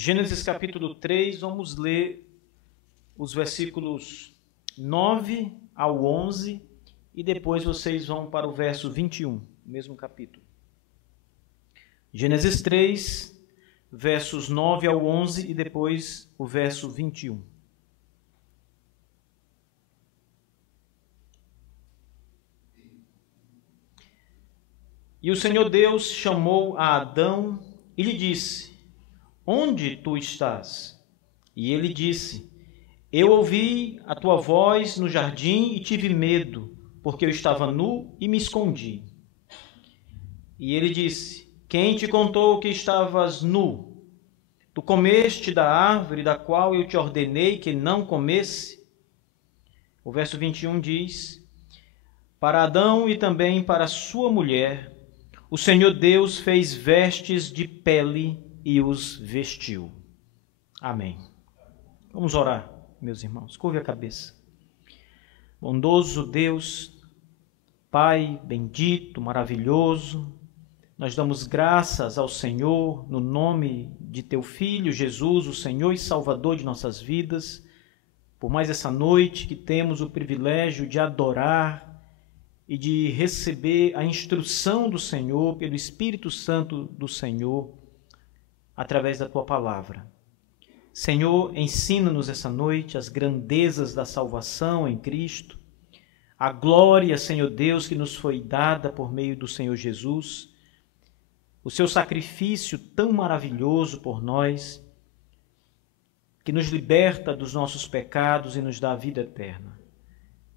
Gênesis capítulo 3, vamos ler os versículos 9 ao 11 e depois vocês vão para o verso 21, mesmo capítulo. Gênesis 3, versos 9 ao 11 e depois o verso 21. E o Senhor Deus chamou a Adão e lhe disse: Onde tu estás? E ele disse: Eu ouvi a tua voz no jardim e tive medo, porque eu estava nu e me escondi. E ele disse: Quem te contou que estavas nu? Tu comeste da árvore da qual eu te ordenei que não comesse? O verso 21 diz: Para Adão e também para sua mulher, o Senhor Deus fez vestes de pele e os vestiu. Amém. Vamos orar, meus irmãos. Curve a cabeça. Bondoso Deus, Pai bendito, maravilhoso, nós damos graças ao Senhor no nome de Teu Filho, Jesus, o Senhor e Salvador de nossas vidas, por mais essa noite que temos o privilégio de adorar e de receber a instrução do Senhor pelo Espírito Santo do Senhor através da Tua palavra. Senhor, ensina-nos essa noite as grandezas da salvação em Cristo, a glória, Senhor Deus, que nos foi dada por meio do Senhor Jesus, o Seu sacrifício tão maravilhoso por nós, que nos liberta dos nossos pecados e nos dá a vida eterna.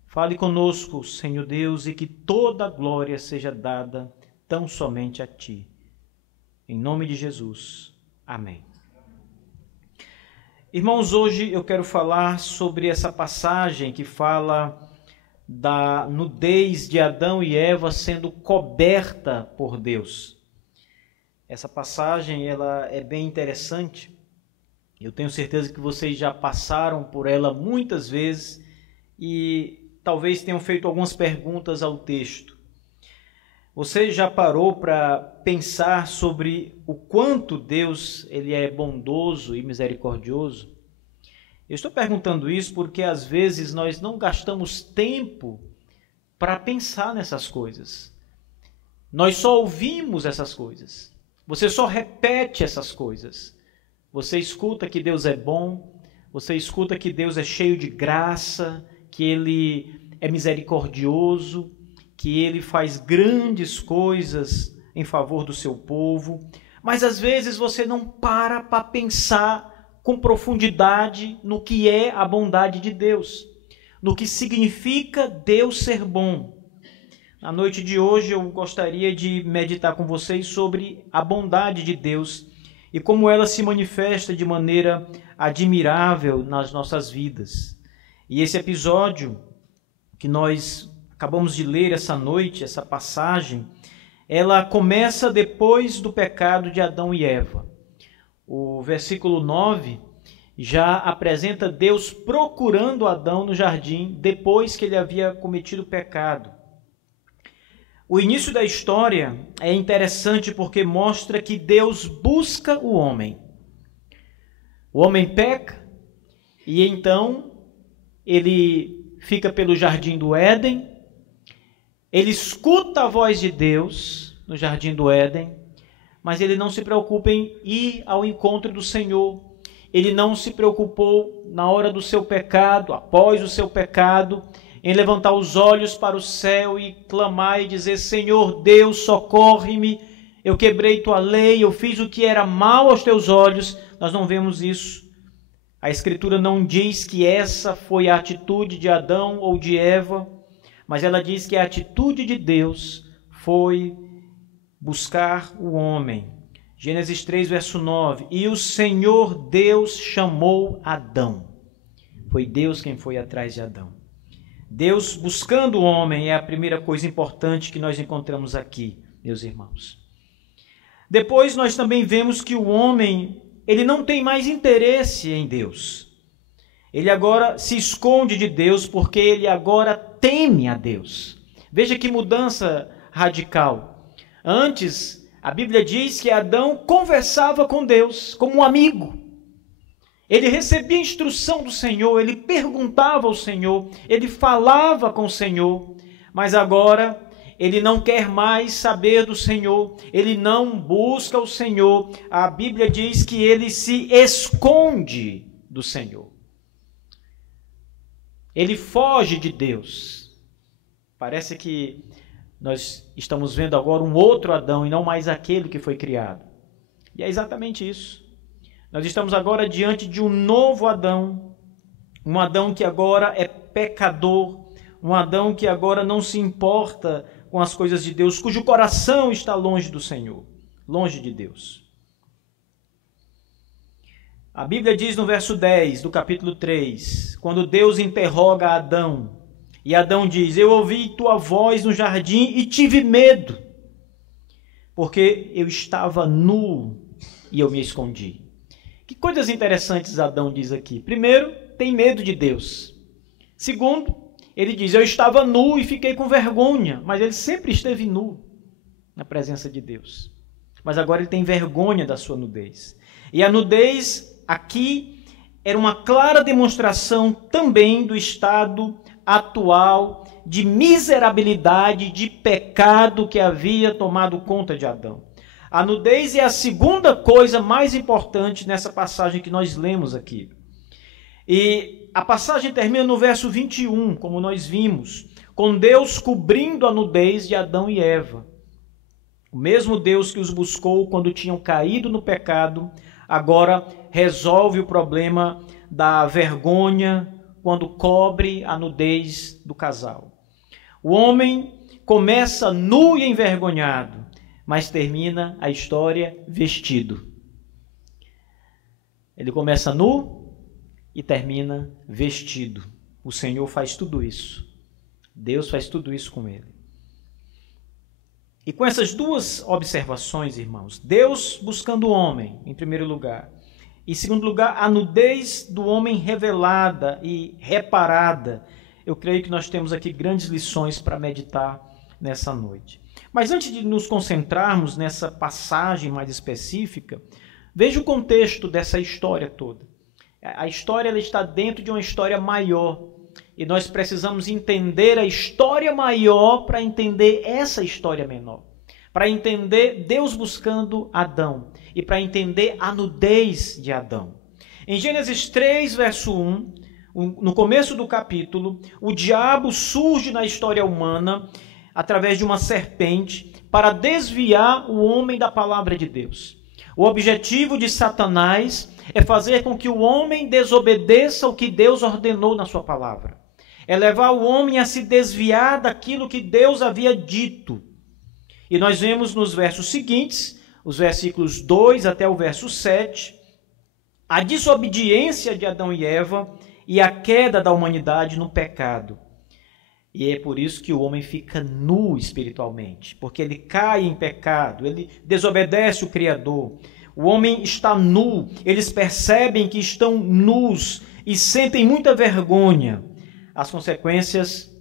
Fale conosco, Senhor Deus, e que toda a glória seja dada tão somente a Ti. Em nome de Jesus. Amém. Irmãos, hoje eu quero falar sobre essa passagem que fala da nudez de Adão e Eva sendo coberta por Deus. Essa passagem ela é bem interessante. Eu tenho certeza que vocês já passaram por ela muitas vezes e talvez tenham feito algumas perguntas ao texto. Você já parou para pensar sobre o quanto Deus ele é bondoso e misericordioso? Eu estou perguntando isso porque às vezes nós não gastamos tempo para pensar nessas coisas. Nós só ouvimos essas coisas. Você só repete essas coisas. Você escuta que Deus é bom, você escuta que Deus é cheio de graça, que Ele é misericordioso, que Ele faz grandes coisas em favor do seu povo, mas às vezes você não para pensar com profundidade no que é a bondade de Deus, no que significa Deus ser bom. Na noite de hoje eu gostaria de meditar com vocês sobre a bondade de Deus e como ela se manifesta de maneira admirável nas nossas vidas. E esse episódio que nós acabamos de ler essa noite, essa passagem, ela começa depois do pecado de Adão e Eva. O versículo 9 já apresenta Deus procurando Adão no jardim depois que ele havia cometido o pecado. O início da história é interessante porque mostra que Deus busca o homem. O homem peca e então ele fica pelo jardim do Éden, ele escuta a voz de Deus no jardim do Éden, mas ele não se preocupa em ir ao encontro do Senhor. Ele não se preocupou na hora do seu pecado, após o seu pecado, em levantar os olhos para o céu e clamar e dizer: Senhor Deus, socorre-me, eu quebrei tua lei, eu fiz o que era mal aos teus olhos. Nós não vemos isso. A Escritura não diz que essa foi a atitude de Adão ou de Eva, mas ela diz que a atitude de Deus foi buscar o homem. Gênesis 3, verso 9. E o Senhor Deus chamou Adão. Foi Deus quem foi atrás de Adão. Deus buscando o homem é a primeira coisa importante que nós encontramos aqui, meus irmãos. Depois nós também vemos que o homem, ele não tem mais interesse em Deus. Ele agora se esconde de Deus porque ele agora teme a Deus. Veja que mudança radical. Antes, a Bíblia diz que Adão conversava com Deus como um amigo. Ele recebia instrução do Senhor, ele perguntava ao Senhor, ele falava com o Senhor, mas agora ele não quer mais saber do Senhor, ele não busca o Senhor. A Bíblia diz que ele se esconde do Senhor. Ele foge de Deus. Parece que nós estamos vendo agora um outro Adão e não mais aquele que foi criado. E é exatamente isso. Nós estamos agora diante de um novo Adão, um Adão que agora é pecador, um Adão que agora não se importa com as coisas de Deus, cujo coração está longe do Senhor, longe de Deus. A Bíblia diz no verso 10 do capítulo 3, quando Deus interroga Adão, e Adão diz: eu ouvi tua voz no jardim e tive medo, porque eu estava nu e eu me escondi. Que coisas interessantes Adão diz aqui. Primeiro, tem medo de Deus. Segundo, ele diz: eu estava nu e fiquei com vergonha, mas ele sempre esteve nu na presença de Deus. Mas agora ele tem vergonha da sua nudez. E a nudez aqui era uma clara demonstração também do estado atual de miserabilidade, de pecado que havia tomado conta de Adão. A nudez é a segunda coisa mais importante nessa passagem que nós lemos aqui. E a passagem termina no verso 21, como nós vimos, com Deus cobrindo a nudez de Adão e Eva. O mesmo Deus que os buscou quando tinham caído no pecado, agora resolve o problema da vergonha quando cobre a nudez do casal. O homem começa nu e envergonhado, mas termina a história vestido. Ele começa nu e termina vestido. O Senhor faz tudo isso. Deus faz tudo isso com ele. E com essas duas observações, irmãos, Deus buscando o homem, em primeiro lugar, e em segundo lugar, a nudez do homem revelada e reparada, eu creio que nós temos aqui grandes lições para meditar nessa noite. Mas antes de nos concentrarmos nessa passagem mais específica, veja o contexto dessa história toda. A história ela está dentro de uma história maior, e nós precisamos entender a história maior para entender essa história menor. Para entender Deus buscando Adão e para entender a nudez de Adão. Em Gênesis 3, verso 1, no começo do capítulo, o diabo surge na história humana através de uma serpente para desviar o homem da palavra de Deus. O objetivo de Satanás é fazer com que o homem desobedeça o que Deus ordenou na sua palavra. É levar o homem a se desviar daquilo que Deus havia dito. E nós vemos nos versos seguintes, os versículos 2 até o verso 7, a desobediência de Adão e Eva e a queda da humanidade no pecado. E é por isso que o homem fica nu espiritualmente, porque ele cai em pecado, ele desobedece o Criador. O homem está nu, eles percebem que estão nus e sentem muita vergonha. As consequências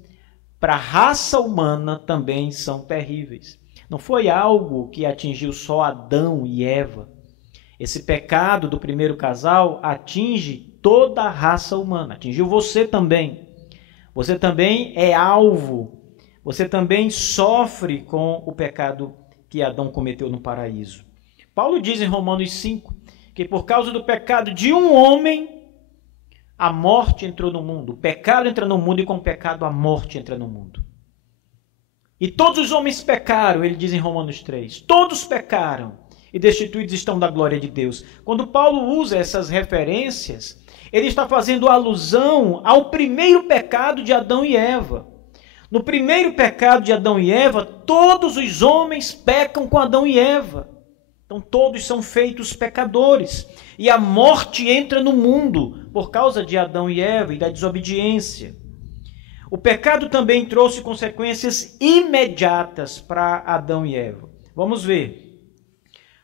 para a raça humana também são terríveis. Não foi algo que atingiu só Adão e Eva. Esse pecado do primeiro casal atinge toda a raça humana, atingiu você também. Você também é alvo, você também sofre com o pecado que Adão cometeu no paraíso. Paulo diz em Romanos 5 que por causa do pecado de um homem, a morte entrou no mundo. O pecado entra no mundo e com o pecado a morte entra no mundo. E todos os homens pecaram, ele diz em Romanos 3. Todos pecaram e destituídos estão da glória de Deus. Quando Paulo usa essas referências, ele está fazendo alusão ao primeiro pecado de Adão e Eva. No primeiro pecado de Adão e Eva, todos os homens pecam com Adão e Eva. Então todos são feitos pecadores. E a morte entra no mundo por causa de Adão e Eva e da desobediência. O pecado também trouxe consequências imediatas para Adão e Eva. Vamos ver.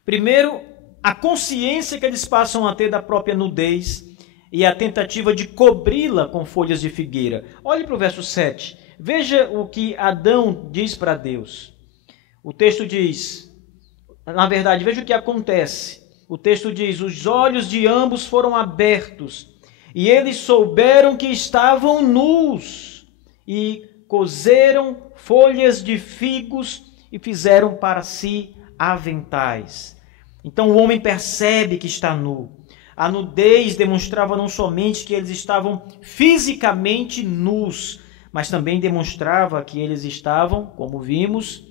Primeiro, a consciência que eles passam a ter da própria nudez e a tentativa de cobri-la com folhas de figueira. Olhe para o verso 7. Veja o que Adão diz para Deus. O texto diz, na verdade, veja o que acontece. o texto diz: os olhos de ambos foram abertos, e eles souberam que estavam nus, e coseram folhas de figos e fizeram para si aventais. Então o homem percebe que está nu. A nudez demonstrava não somente que eles estavam fisicamente nus, mas também demonstrava que eles estavam, como vimos,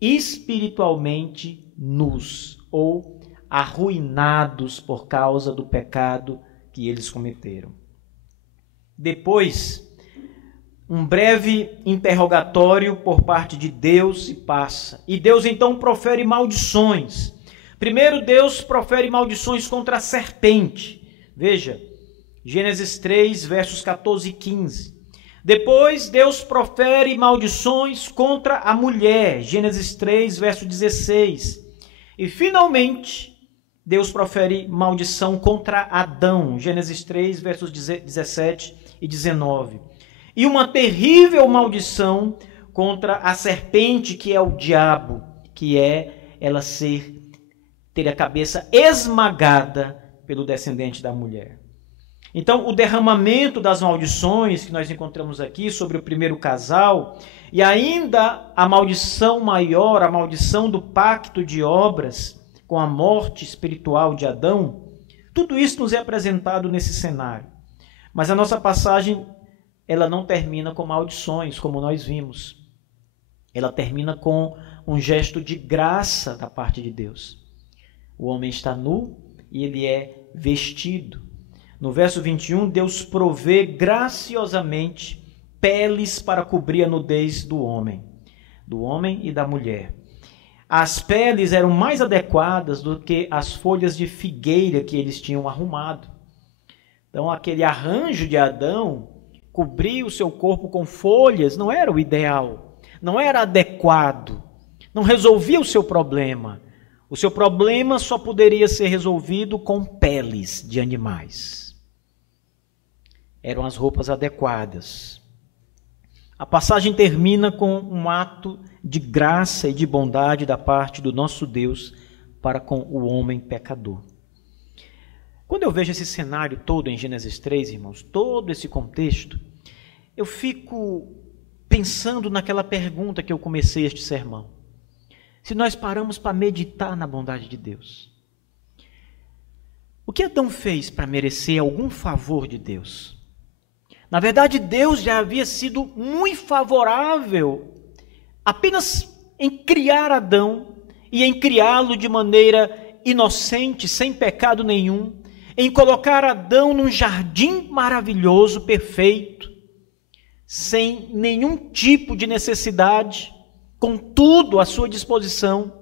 espiritualmente nus, ou arruinados por causa do pecado que eles cometeram. Depois, um breve interrogatório por parte de Deus se passa. E Deus então profere maldições. Primeiro, Deus profere maldições contra a serpente. Veja, Gênesis 3, versos 14 e 15. Depois, Deus profere maldições contra a mulher. Gênesis 3, verso 16. E, finalmente, Deus profere maldição contra Adão. Gênesis 3, versos 17 e 19. E uma terrível maldição contra a serpente, que é o diabo, que é ela ter a cabeça esmagada pelo descendente da mulher. Então, o derramamento das maldições que nós encontramos aqui sobre o primeiro casal, e ainda a maldição maior, a maldição do pacto de obras com a morte espiritual de Adão, tudo isso nos é apresentado nesse cenário. Mas a nossa passagem, ela não termina com maldições, como nós vimos. Ela termina com um gesto de graça da parte de Deus. O homem está nu e ele é vestido. No verso 21, Deus provê graciosamente peles para cobrir a nudez do homem e da mulher. As peles eram mais adequadas do que as folhas de figueira que eles tinham arrumado. Então, aquele arranjo de Adão, cobrir o seu corpo com folhas, não era o ideal, não era adequado, não resolvia o seu problema. O seu problema só poderia ser resolvido com peles de animais. Eram as roupas adequadas. A passagem termina com um ato de graça e de bondade da parte do nosso Deus para com o homem pecador. Quando eu vejo esse cenário todo em Gênesis 3, irmãos, todo esse contexto, eu fico pensando naquela pergunta que eu comecei este sermão. Se nós paramos para meditar na bondade de Deus, o que Adão fez para merecer algum favor de Deus? Na verdade, Deus já havia sido muito favorável apenas em criar Adão e em criá-lo de maneira inocente, sem pecado nenhum, em colocar Adão num jardim maravilhoso, perfeito, sem nenhum tipo de necessidade, com tudo à sua disposição.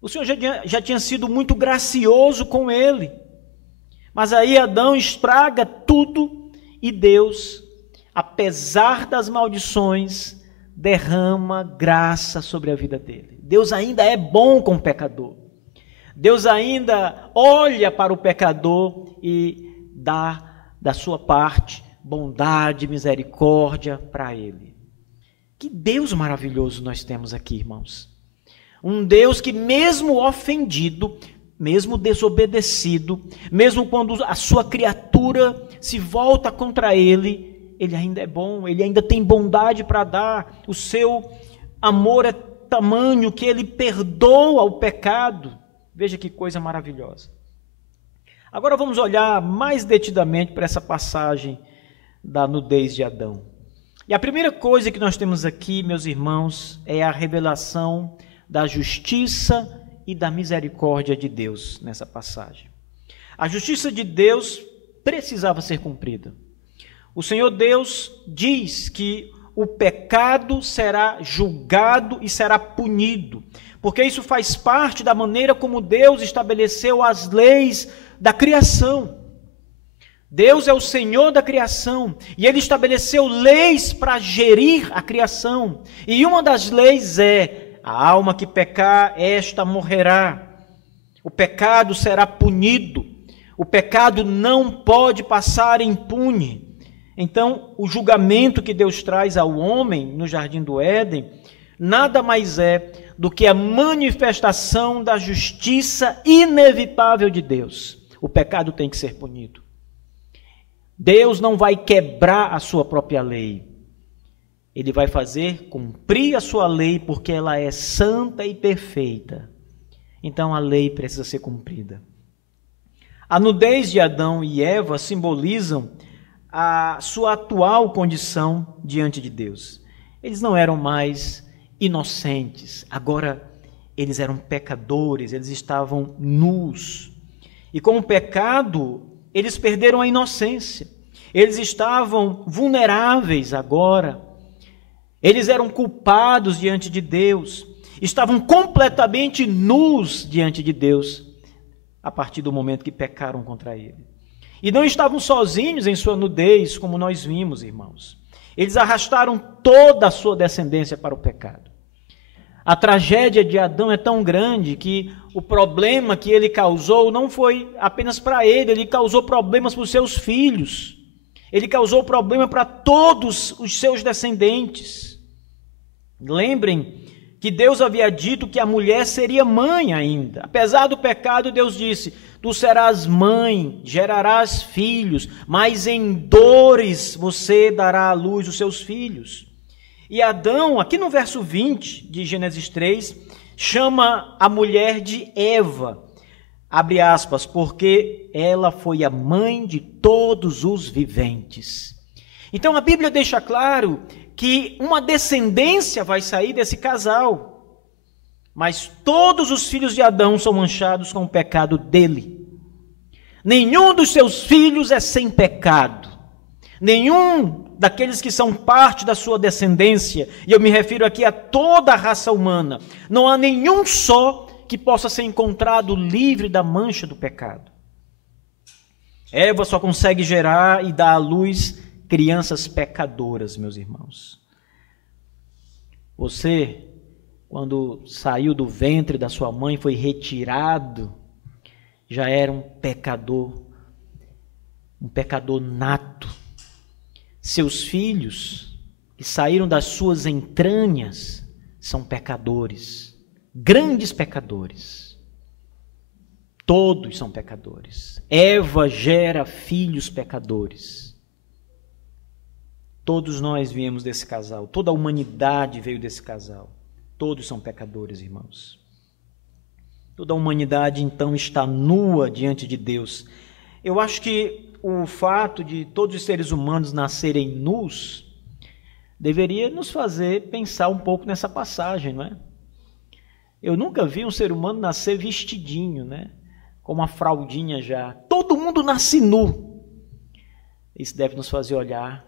O Senhor já tinha sido muito gracioso com ele. Mas aí Adão estraga tudo e Deus, apesar das maldições, derrama graça sobre a vida dele. Deus ainda é bom com o pecador. Deus ainda olha para o pecador e dá da sua parte bondade, misericórdia para ele. Que Deus maravilhoso nós temos aqui, irmãos. Um Deus que mesmo ofendido, mesmo desobedecido, mesmo quando a sua criatura se volta contra ele, ele ainda é bom, ele ainda tem bondade para dar. O seu amor é tamanho que ele perdoa o pecado. Veja que coisa maravilhosa. Agora vamos olhar mais detidamente para essa passagem da nudez de Adão. E a primeira coisa que nós temos aqui, meus irmãos, é a revelação da justiça e da misericórdia de Deus nessa passagem. A justiça de Deus precisava ser cumprida. O Senhor Deus diz que o pecado será julgado e será punido, porque isso faz parte da maneira como Deus estabeleceu as leis da criação. Deus é o Senhor da criação e Ele estabeleceu leis para gerir a criação. E uma das leis é: a alma que pecar, esta morrerá. O pecado será punido. O pecado não pode passar impune. Então, o julgamento que Deus traz ao homem no jardim do Éden nada mais é do que a manifestação da justiça inevitável de Deus. O pecado tem que ser punido. Deus não vai quebrar a sua própria lei. Ele vai fazer cumprir a sua lei porque ela é santa e perfeita. Então a lei precisa ser cumprida. A nudez de Adão e Eva simbolizam a sua atual condição diante de Deus. Eles não eram mais inocentes, agora eles eram pecadores, eles estavam nus. E com o pecado, eles perderam a inocência. Eles estavam vulneráveis agora. Eles eram culpados diante de Deus. Estavam completamente nus diante de Deus a partir do momento que pecaram contra Ele. E não estavam sozinhos em sua nudez, como nós vimos, irmãos. Eles arrastaram toda a sua descendência para o pecado. A tragédia de Adão é tão grande que o problema que ele causou não foi apenas para ele causou problemas para os seus filhos. Ele causou problema para todos os seus descendentes. Lembrem que Deus havia dito que a mulher seria mãe ainda. Apesar do pecado, Deus disse: tu serás mãe, gerarás filhos, mas em dores você dará à luz os seus filhos. E Adão, aqui no verso 20 de Gênesis 3, chama a mulher de Eva, abre aspas, porque ela foi a mãe de todos os viventes. Então a Bíblia deixa claro que uma descendência vai sair desse casal, mas todos os filhos de Adão são manchados com o pecado dele. Nenhum dos seus filhos é sem pecado. Nenhum daqueles que são parte da sua descendência, e eu me refiro aqui a toda a raça humana, não há nenhum só que possa ser encontrado livre da mancha do pecado. Eva só consegue gerar e dar à luz crianças pecadoras, meus irmãos. Você, quando saiu do ventre da sua mãe, foi retirado, já era um pecador nato. Seus filhos, que saíram das suas entranhas, são pecadores, grandes pecadores. Todos são pecadores. Eva gera filhos pecadores. Todos nós viemos desse casal, toda a humanidade veio desse casal. Todos são pecadores, irmãos. Toda a humanidade, então, está nua diante de Deus. Eu acho que o fato de todos os seres humanos nascerem nus deveria nos fazer pensar um pouco nessa passagem, não é? Eu nunca vi um ser humano nascer vestidinho, né? Com uma fraldinha já. Todo mundo nasce nu. Isso deve nos fazer olhar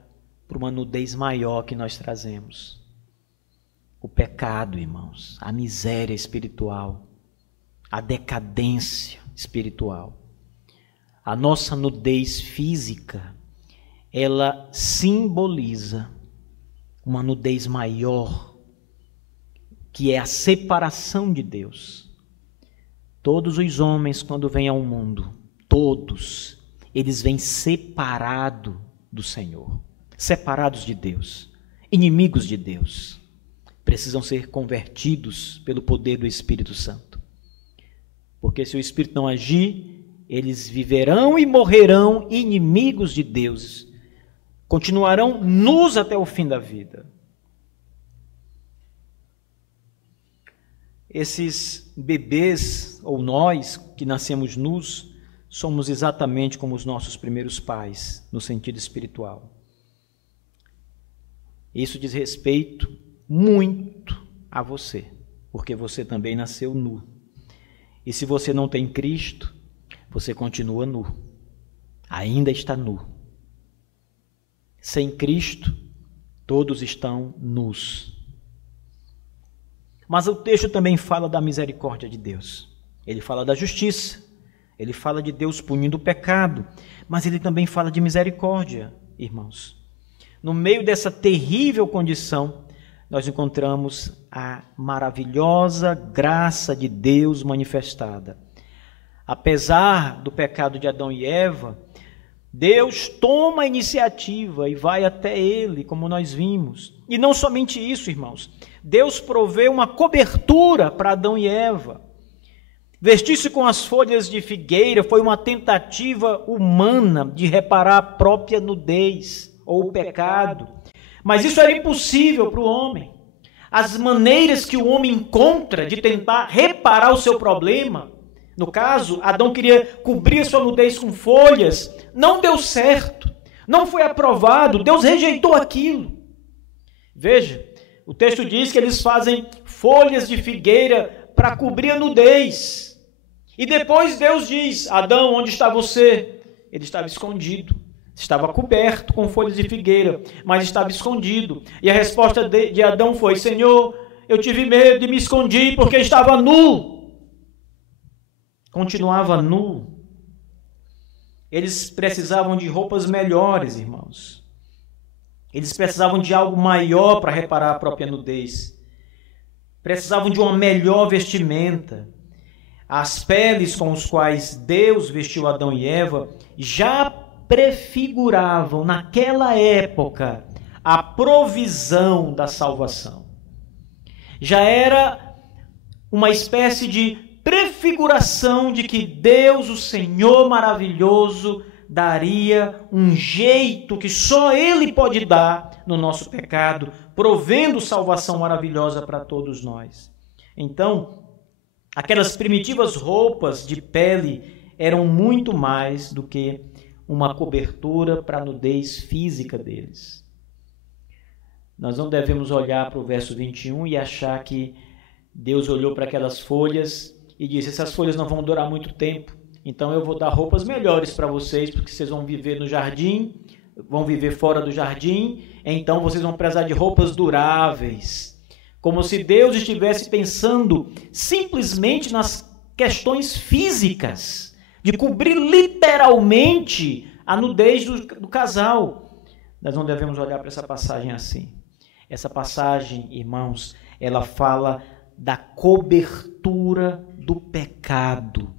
para uma nudez maior que nós trazemos. O pecado, irmãos, a miséria espiritual, a decadência espiritual. A nossa nudez física, ela simboliza uma nudez maior, que é a separação de Deus. Todos os homens, quando vêm ao mundo, todos, eles vêm separados do Senhor, separados de Deus, inimigos de Deus. Precisam ser convertidos pelo poder do Espírito Santo. Porque se o Espírito não agir, eles viverão e morrerão inimigos de Deus. Continuarão nus até o fim da vida. Esses bebês, ou nós que nascemos nus, somos exatamente como os nossos primeiros pais, no sentido espiritual. Isso diz respeito muito a você, porque você também nasceu nu. E se você não tem Cristo, você continua nu, ainda está nu. Sem Cristo, todos estão nus. Mas o texto também fala da misericórdia de Deus. Ele fala da justiça, ele fala de Deus punindo o pecado, mas ele também fala de misericórdia, irmãos. No meio dessa terrível condição, nós encontramos a maravilhosa graça de Deus manifestada. Apesar do pecado de Adão e Eva, Deus toma a iniciativa e vai até ele, como nós vimos. E não somente isso, irmãos. Deus provê uma cobertura para Adão e Eva. Vestir-se com as folhas de figueira foi uma tentativa humana de reparar a própria nudez ou o pecado. Mas isso era impossível para o homem. As maneiras que o homem encontra de tentar reparar o seu problema, no caso, Adão queria cobrir sua nudez com folhas, não deu certo, não foi aprovado, Deus rejeitou aquilo. Veja, o texto diz que eles fazem folhas de figueira para cobrir a nudez. E depois Deus diz: Adão, onde está você? Ele estava escondido, estava coberto com folhas de figueira, mas estava escondido. E a resposta de Adão foi: Senhor, eu tive medo e me escondi porque estava nu. Continuava nu. Eles precisavam de roupas melhores, irmãos. Eles precisavam de algo maior para reparar a própria nudez. Precisavam de uma melhor vestimenta. As peles com as quais Deus vestiu Adão e Eva já prefiguravam, naquela época, a provisão da salvação. Já era uma espécie de prefiguração de que Deus, o Senhor maravilhoso, daria um jeito que só Ele pode dar no nosso pecado, provendo salvação maravilhosa para todos nós. Então, aquelas primitivas roupas de pele eram muito mais do que uma cobertura para a nudez física deles. Nós não devemos olhar para o verso 21 e achar que Deus olhou para aquelas folhas e disse: essas folhas não vão durar muito tempo, então eu vou dar roupas melhores para vocês, porque vocês vão viver no jardim, vão viver fora do jardim, então vocês vão precisar de roupas duráveis. Como se Deus estivesse pensando simplesmente nas questões físicas, de cobrir literalmente a nudez do casal. Nós não devemos olhar para essa passagem assim. Essa passagem, irmãos, ela fala da cobertura do pecado.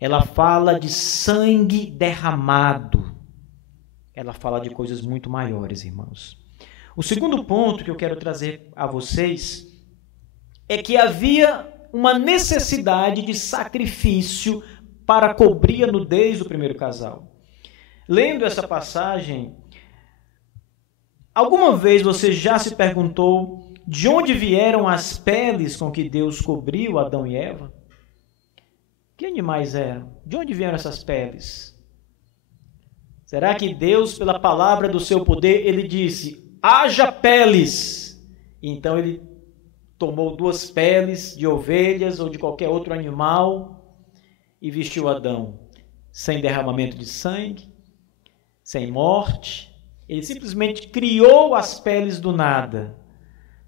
Ela fala de sangue derramado. Ela fala de coisas muito maiores, irmãos. O segundo ponto que eu quero trazer a vocês é que havia uma necessidade de sacrifício para cobrir a nudez do primeiro casal. Lendo essa passagem, alguma vez você já se perguntou de onde vieram as peles com que Deus cobriu Adão e Eva? Que animais eram? De onde vieram essas peles? Será que Deus, pela palavra do seu poder, ele disse: haja peles? Então ele tomou 2 peles de ovelhas ou de qualquer outro animal e vestiu Adão, sem derramamento de sangue, sem morte. Ele simplesmente criou as peles do nada.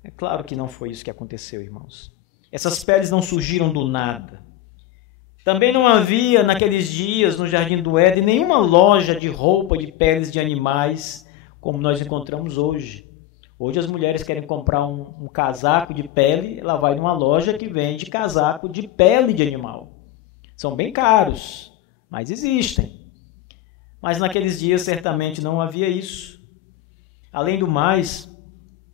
É claro que não foi isso que aconteceu, irmãos. Essas peles não surgiram do nada. Também não havia, naqueles dias, no Jardim do Éden, nenhuma loja de roupa de peles de animais, como nós encontramos hoje. Hoje as mulheres querem comprar um casaco de pele, ela vai numa loja que vende casaco de pele de animal. São bem caros, mas existem. Mas naqueles dias certamente não havia isso. Além do mais,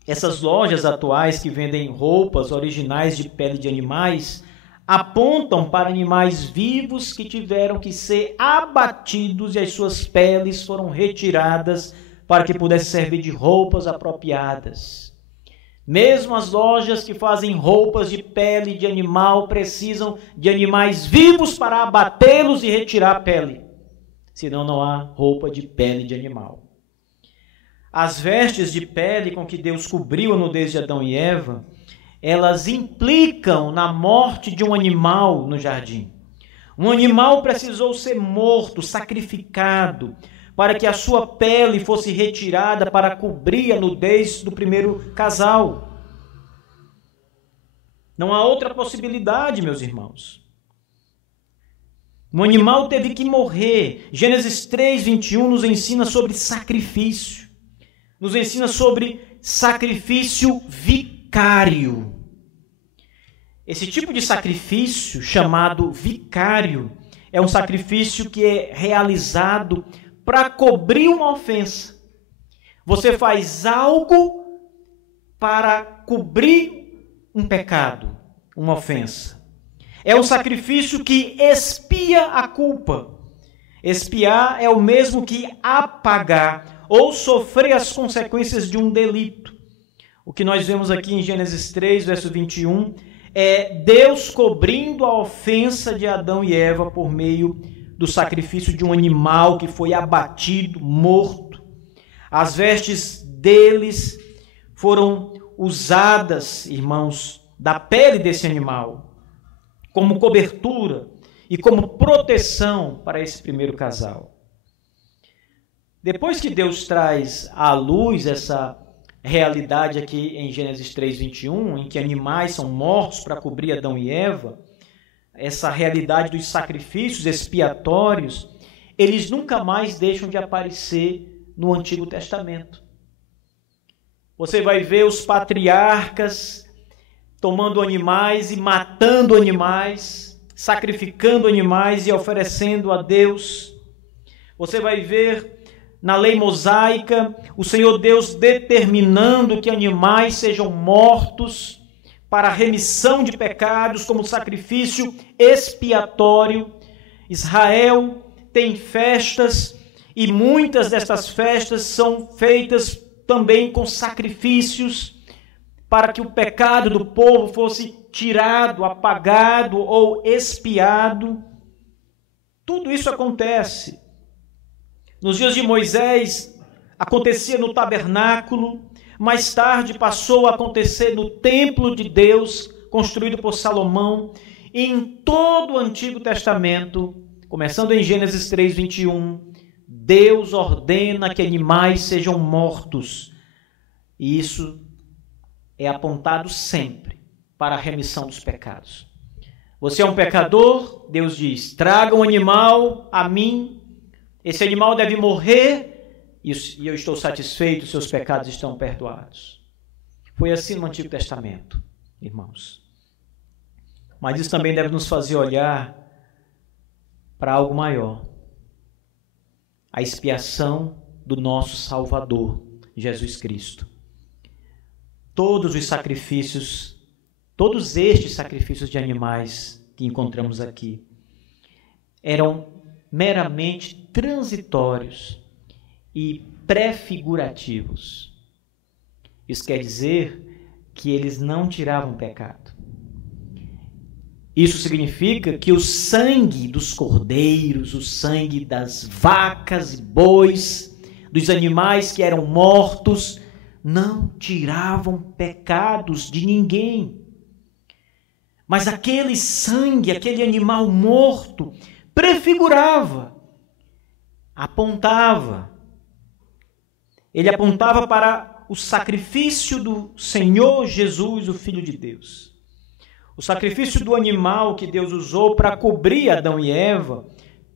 essas lojas atuais que vendem roupas originais de pele de animais apontam para animais vivos que tiveram que ser abatidos e as suas peles foram retiradas para que pudesse servir de roupas apropriadas. Mesmo as lojas que fazem roupas de pele de animal precisam de animais vivos para abatê-los e retirar a pele. Senão não há roupa de pele de animal. As vestes de pele com que Deus cobriu a nudez de Adão e Eva, elas implicam na morte de um animal no jardim. Um animal precisou ser morto, sacrificado, para que a sua pele fosse retirada para cobrir a nudez do primeiro casal. Não há outra possibilidade, meus irmãos. Um animal teve que morrer. Gênesis 3:21 nos ensina sobre sacrifício. Nos ensina sobre sacrifício vicário. Esse tipo de sacrifício, chamado vicário, é um sacrifício que é realizado para cobrir uma ofensa. Você faz algo para cobrir um pecado, uma ofensa. É um sacrifício que expia a culpa. Expiar é o mesmo que apagar ou sofrer as consequências de um delito. O que nós vemos aqui em Gênesis 3, verso 21, é Deus cobrindo a ofensa de Adão e Eva por meio do sacrifício de um animal que foi abatido, morto. As vestes deles foram usadas, irmãos, da pele desse animal, como cobertura e como proteção para esse primeiro casal. Depois que Deus traz à luz essa realidade aqui em Gênesis 3:21, em que animais são mortos para cobrir Adão e Eva, essa realidade dos sacrifícios expiatórios, eles nunca mais deixam de aparecer no Antigo Testamento. Você vai ver os patriarcas tomando animais e matando animais, sacrificando animais e oferecendo a Deus. Você vai ver na lei mosaica o Senhor Deus determinando que animais sejam mortos para a remissão de pecados como sacrifício expiatório. Israel tem festas e muitas destas festas são feitas também com sacrifícios para que o pecado do povo fosse tirado, apagado ou expiado. Tudo isso acontece. Nos dias de Moisés, acontecia no tabernáculo, mais tarde passou a acontecer no templo de Deus, construído por Salomão, e em todo o Antigo Testamento, começando em Gênesis 3:21, Deus ordena que animais sejam mortos. E isso é apontado sempre para a remissão dos pecados. Você é um pecador, Deus diz, traga um animal a mim, esse animal deve morrer e eu estou satisfeito, seus pecados estão perdoados. Foi assim no Antigo Testamento, irmãos. Mas isso também deve nos fazer olhar para algo maior. A expiação do nosso Salvador, Jesus Cristo. Todos os sacrifícios, todos estes sacrifícios de animais que encontramos aqui, eram meramente transitórios e prefigurativos. Isso quer dizer que eles não tiravam pecado. Isso significa que o sangue dos cordeiros, o sangue das vacas e bois, dos animais que eram mortos, não tiravam pecados de ninguém. Mas aquele sangue, aquele animal morto, prefigurava, apontava. Ele apontava para o sacrifício do Senhor Jesus, o Filho de Deus. O sacrifício do animal que Deus usou para cobrir Adão e Eva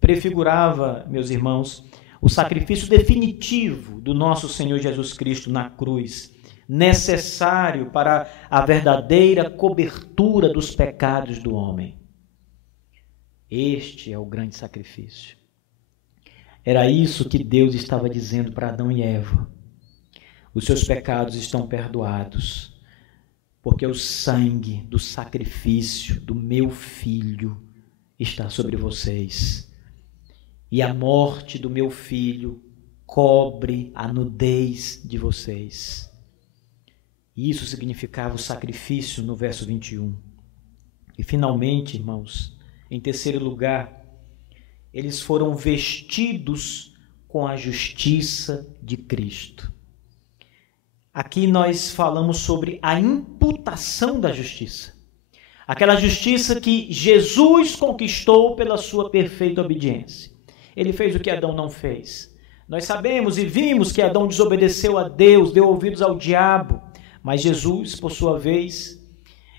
prefigurava, meus irmãos, o sacrifício definitivo do nosso Senhor Jesus Cristo na cruz, necessário para a verdadeira cobertura dos pecados do homem. Este é o grande sacrifício. Era isso que Deus estava dizendo para Adão e Eva. Os seus pecados estão perdoados, porque o sangue do sacrifício do meu filho está sobre vocês. E a morte do meu filho cobre a nudez de vocês. Isso significava o sacrifício no verso 21. E finalmente, irmãos, em terceiro lugar, eles foram vestidos com a justiça de Cristo. Aqui nós falamos sobre a imputação da justiça. Aquela justiça que Jesus conquistou pela sua perfeita obediência. Ele fez o que Adão não fez. Nós sabemos e vimos que Adão desobedeceu a Deus, deu ouvidos ao diabo. Mas Jesus, por sua vez,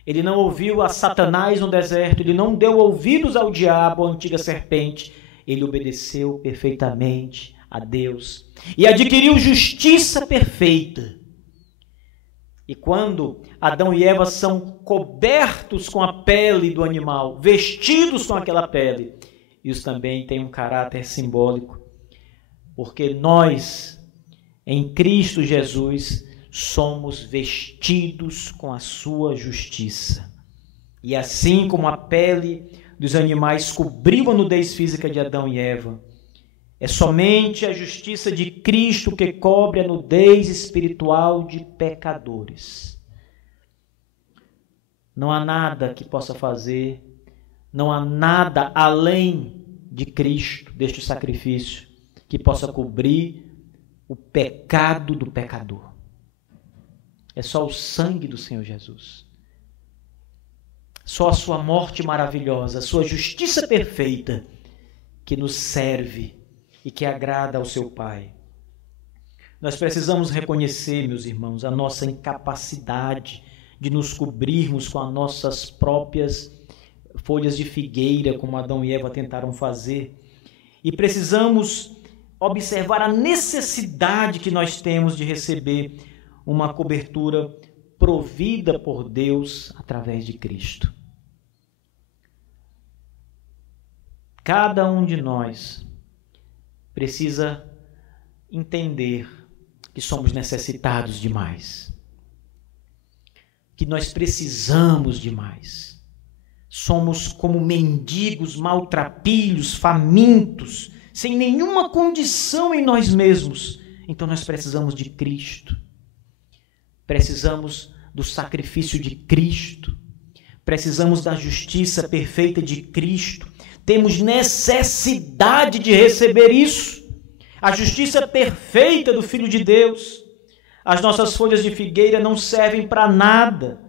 ele não ouviu a Satanás no deserto, ele não deu ouvidos ao diabo, a antiga serpente. Ele obedeceu perfeitamente a Deus e adquiriu justiça perfeita. E quando Adão e Eva são cobertos com a pele do animal, vestidos com aquela pele, isso também tem um caráter simbólico porque nós, em Cristo Jesus, somos vestidos com a sua justiça. E assim como a pele dos animais cobriu a nudez física de Adão e Eva, é somente a justiça de Cristo que cobre a nudez espiritual de pecadores. Não há nada que possa fazer, não há nada além de Cristo, deste sacrifício, que possa cobrir o pecado do pecador. É só o sangue do Senhor Jesus. Só a sua morte maravilhosa, a sua justiça perfeita, que nos serve e que agrada ao seu Pai. Nós precisamos reconhecer, meus irmãos, a nossa incapacidade de nos cobrirmos com as nossas próprias folhas de figueira, como Adão e Eva tentaram fazer. E precisamos observar a necessidade que nós temos de receber uma cobertura provida por Deus através de Cristo. Cada um de nós precisa entender que somos necessitados demais, que nós precisamos demais. Somos como mendigos, maltrapilhos, famintos, sem nenhuma condição em nós mesmos. Então nós precisamos de Cristo. Precisamos do sacrifício de Cristo. Precisamos da justiça perfeita de Cristo. Temos necessidade de receber isso. A justiça perfeita do Filho de Deus. As nossas folhas de figueira não servem para nada.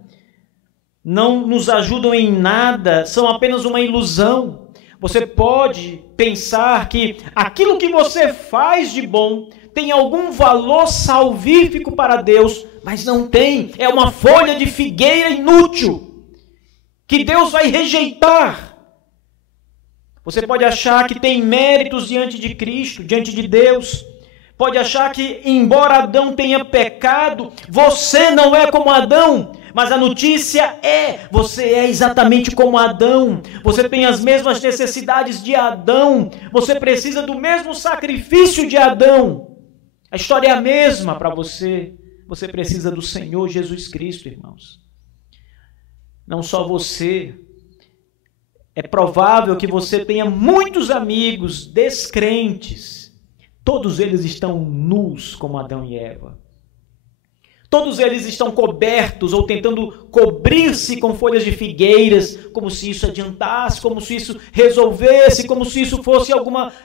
Não nos ajudam em nada. São apenas uma ilusão. Você pode pensar que aquilo que você faz de bom tem algum valor salvífico para Deus, mas não tem. É uma folha de figueira inútil, que Deus vai rejeitar. Você pode achar que tem méritos diante de Cristo, diante de Deus. Pode achar que, embora Adão tenha pecado, você não é como Adão. Mas a notícia é, você é exatamente como Adão. Você tem as mesmas necessidades de Adão. Você precisa do mesmo sacrifício de Adão. A história é a mesma para você. Você precisa do Senhor Jesus Cristo, irmãos. Não só você. É provável que você tenha muitos amigos descrentes. Todos eles estão nus como Adão e Eva. Todos eles estão cobertos ou tentando cobrir-se com folhas de figueiras, como se isso adiantasse, como se isso resolvesse, como se isso fosse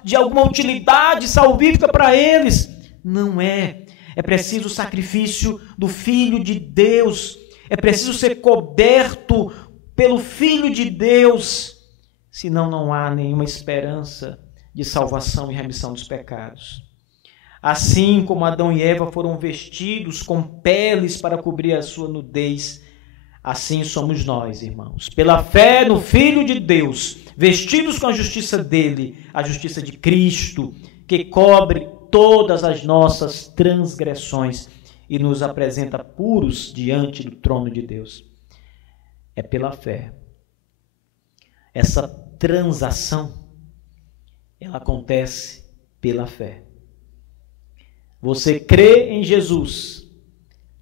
de alguma utilidade salvífica para eles. Não é. É preciso o sacrifício do Filho de Deus. É preciso ser coberto pelo Filho de Deus. Senão não há nenhuma esperança de salvação e remissão dos pecados. Assim como Adão e Eva foram vestidos com peles para cobrir a sua nudez, assim somos nós, irmãos. Pela fé no Filho de Deus, vestidos com a justiça dele, a justiça de Cristo, que cobre todas as nossas transgressões e nos apresenta puros diante do trono de Deus. É pela fé. Essa transação, ela acontece pela fé. Você crê em Jesus,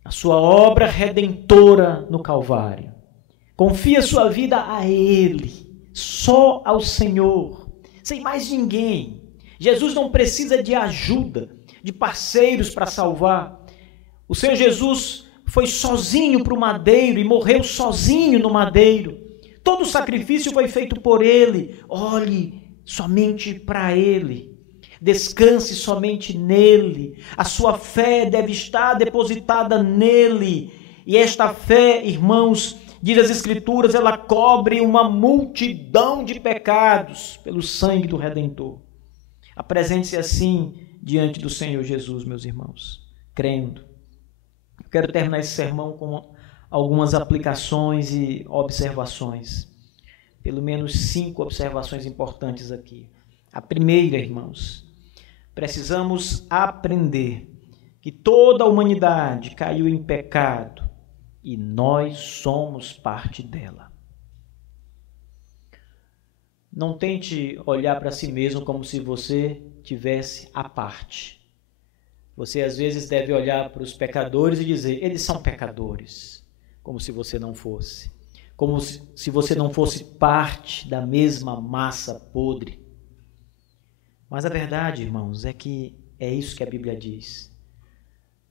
a sua obra redentora no Calvário. Confia sua vida a Ele, só ao Senhor, sem mais ninguém. Jesus não precisa de ajuda, de parceiros para salvar. O Senhor Jesus foi sozinho para o madeiro e morreu sozinho no madeiro. Todo o sacrifício foi feito por Ele. Olhe somente para Ele. Descanse somente nele. A sua fé deve estar depositada nele. E esta fé, irmãos, diz as Escrituras, ela cobre uma multidão de pecados pelo sangue do Redentor. Apresente-se assim diante do Senhor Jesus, meus irmãos, crendo. Eu quero terminar esse sermão com algumas aplicações e observações. Pelo menos 5 observações importantes aqui. A primeira, irmãos, precisamos aprender que toda a humanidade caiu em pecado e nós somos parte dela. Não tente olhar para si mesmo como se você tivesse à parte. Você às vezes deve olhar para os pecadores e dizer, eles são pecadores, como se você não fosse. Como se você não fosse parte da mesma massa podre. Mas a verdade, irmãos, é que é isso que a Bíblia diz.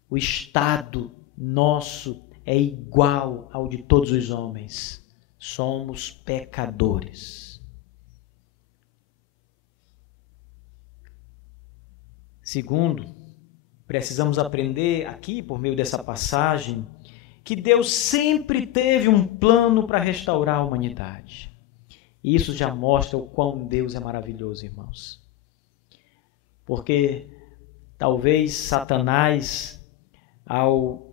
O estado nosso é igual ao de todos os homens. Somos pecadores. Segundo, precisamos aprender aqui, por meio dessa passagem, que Deus sempre teve um plano para restaurar a humanidade. Isso já mostra o quão Deus é maravilhoso, irmãos. Porque talvez Satanás, ao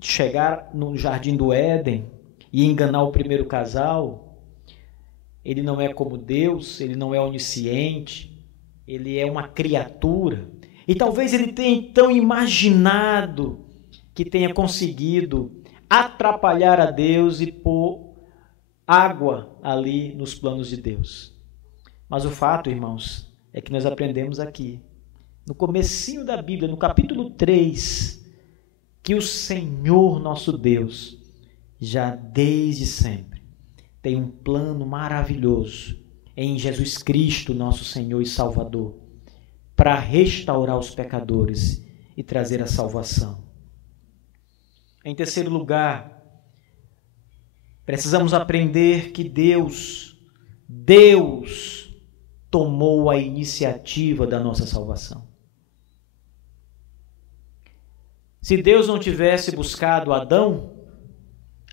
chegar no jardim do Éden e enganar o primeiro casal, ele não é como Deus, ele não é onisciente, ele é uma criatura. E talvez ele tenha então imaginado que tenha conseguido atrapalhar a Deus e pôr água ali nos planos de Deus. Mas o fato, irmãos, é que nós aprendemos aqui, no comecinho da Bíblia, no capítulo 3, que o Senhor nosso Deus, já desde sempre, tem um plano maravilhoso em Jesus Cristo, nosso Senhor e Salvador, para restaurar os pecadores e trazer a salvação. Em terceiro lugar, precisamos aprender que Deus tomou a iniciativa da nossa salvação. Se Deus não tivesse buscado Adão,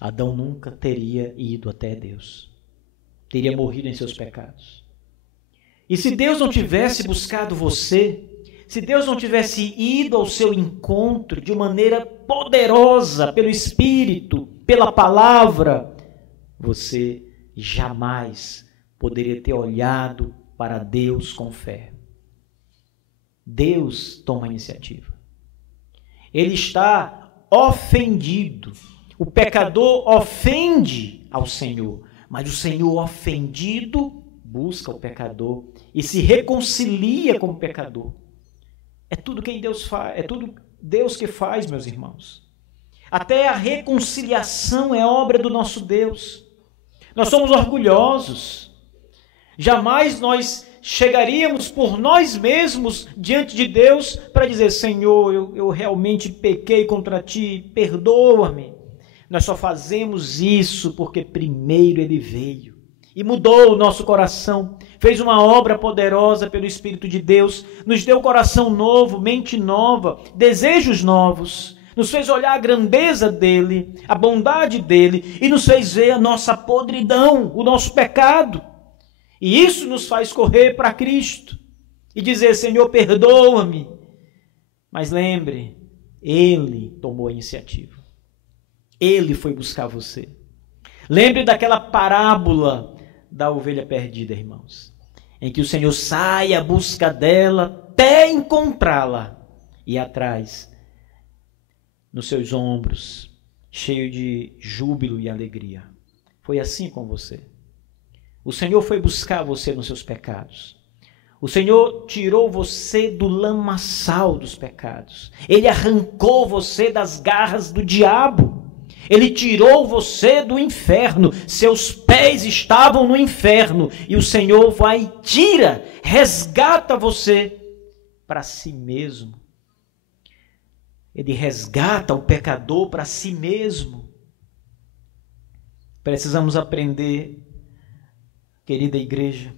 Adão nunca teria ido até Deus. Teria morrido em seus pecados. E se Deus não tivesse buscado você, se Deus não tivesse ido ao seu encontro de maneira poderosa, pelo Espírito, pela palavra, você jamais poderia ter olhado para Deus com fé. Deus toma a iniciativa. Ele está ofendido. O pecador ofende ao Senhor, mas o Senhor ofendido busca o pecador e se reconcilia com o pecador. É tudo quem Deus faz, é tudo Deus que faz, meus irmãos. Até a reconciliação é obra do nosso Deus. Nós somos orgulhosos. Jamais nós chegaríamos por nós mesmos diante de Deus para dizer, Senhor, eu realmente pequei contra ti, perdoa-me. Nós só fazemos isso porque primeiro Ele veio e mudou o nosso coração, fez uma obra poderosa pelo Espírito de Deus, nos deu coração novo, mente nova, desejos novos, nos fez olhar a grandeza dEle, a bondade dEle e nos fez ver a nossa podridão, o nosso pecado. E isso nos faz correr para Cristo e dizer, Senhor, perdoa-me. Mas lembre, Ele tomou a iniciativa. Ele foi buscar você. Lembre daquela parábola da ovelha perdida, irmãos, em que o Senhor sai à busca dela até encontrá-la e atrás, nos seus ombros, cheio de júbilo e alegria. Foi assim com você. O Senhor foi buscar você nos seus pecados. O Senhor tirou você do lamaçal dos pecados. Ele arrancou você das garras do diabo. Ele tirou você do inferno. Seus pés estavam no inferno. E o Senhor vai, tira, resgata você para si mesmo. Ele resgata o pecador para si mesmo. Precisamos aprender, querida igreja,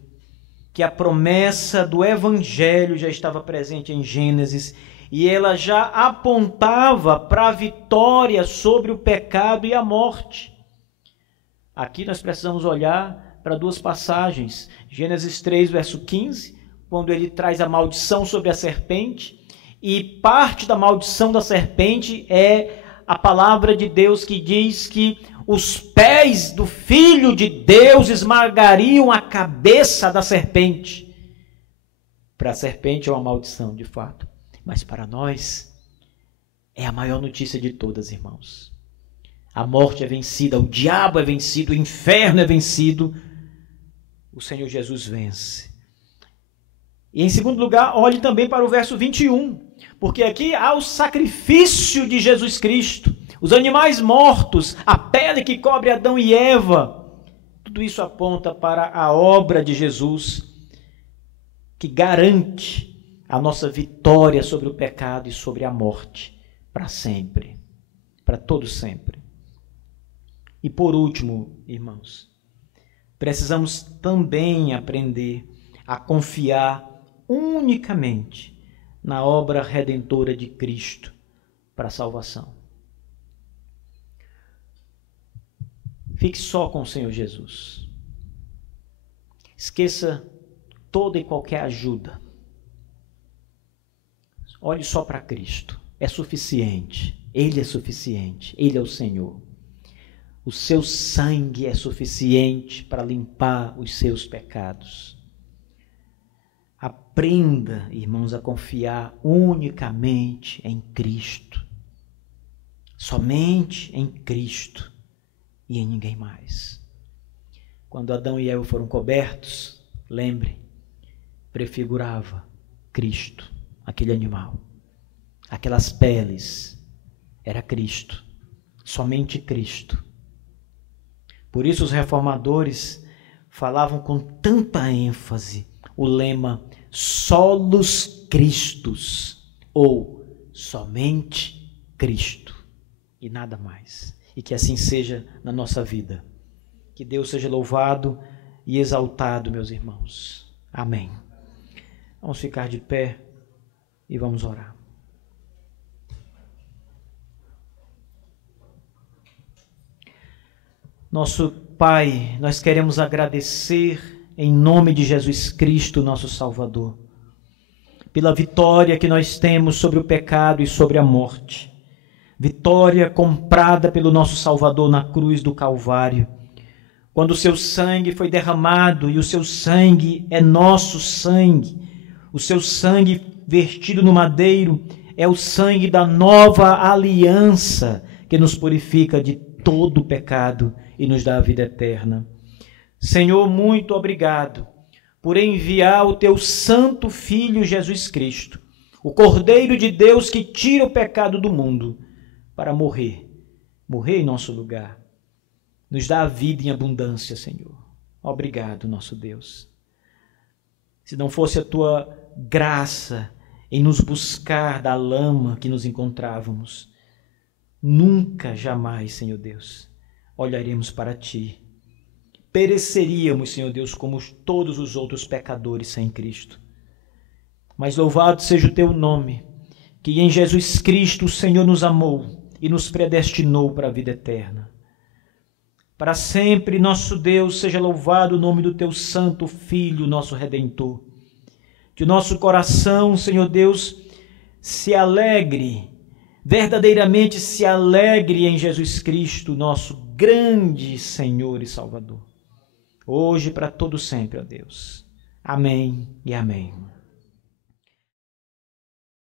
que a promessa do Evangelho já estava presente em Gênesis e ela já apontava para a vitória sobre o pecado e a morte. Aqui nós precisamos olhar para duas passagens. Gênesis 3, verso 15, quando ele traz a maldição sobre a serpente, e parte da maldição da serpente é a palavra de Deus que diz que os pés do Filho de Deus esmagariam a cabeça da serpente. Para a serpente é uma maldição, de fato. Mas para nós é a maior notícia de todas, irmãos. A morte é vencida, o diabo é vencido, o inferno é vencido o Senhor Jesus vence. E em segundo lugar, olhe também para o verso 21, porque aqui há o sacrifício de Jesus Cristo, os animais mortos, a pele que cobre Adão e Eva. Tudo isso aponta para a obra de Jesus, que garante a nossa vitória sobre o pecado e sobre a morte, para sempre, para todo sempre. E por último, irmãos, precisamos também aprender a confiar unicamente na obra redentora de Cristo para a salvação. Fique só com o Senhor Jesus. Esqueça toda e qualquer ajuda. Olhe só para Cristo. É suficiente. Ele é suficiente. Ele é o Senhor. O seu sangue é suficiente para limpar os seus pecados. Aprenda, irmãos, a confiar unicamente em Cristo. Somente em Cristo e em ninguém mais. Quando Adão e Eva foram cobertos, lembre, prefigurava Cristo, aquele animal. Aquelas peles, era Cristo, somente Cristo. Por isso os reformadores falavam com tanta ênfase o lema Solus Christus, ou somente Cristo e nada mais. E que assim seja na nossa vida. Que Deus seja louvado e exaltado, meus irmãos. Amém. Vamos ficar de pé e vamos orar. Nosso Pai, nós queremos agradecer em nome de Jesus Cristo, nosso Salvador, pela vitória que nós temos sobre o pecado e sobre a morte. Vitória comprada pelo nosso Salvador na cruz do Calvário, quando o seu sangue foi derramado, e o seu sangue é nosso sangue, o seu sangue vertido no madeiro é o sangue da nova aliança que nos purifica de todo o pecado e nos dá a vida eterna. Senhor, muito obrigado por enviar o teu santo Filho Jesus Cristo, o Cordeiro de Deus que tira o pecado do mundo, para morrer em nosso lugar. Nos dá a vida em abundância, Senhor. Obrigado, nosso Deus. Se não fosse a tua graça em nos buscar da lama que nos encontrávamos, nunca, jamais, Senhor Deus, olharemos para ti. Pereceríamos, Senhor Deus, como todos os outros pecadores sem Cristo. Mas louvado seja o teu nome, que em Jesus Cristo o Senhor nos amou e nos predestinou para a vida eterna. Para sempre, nosso Deus, seja louvado o nome do teu santo Filho, nosso Redentor. Que o nosso coração, Senhor Deus, se alegre, verdadeiramente se alegre em Jesus Cristo, nosso grande Senhor e Salvador. Hoje, para todo sempre, ó Deus. Amém e amém.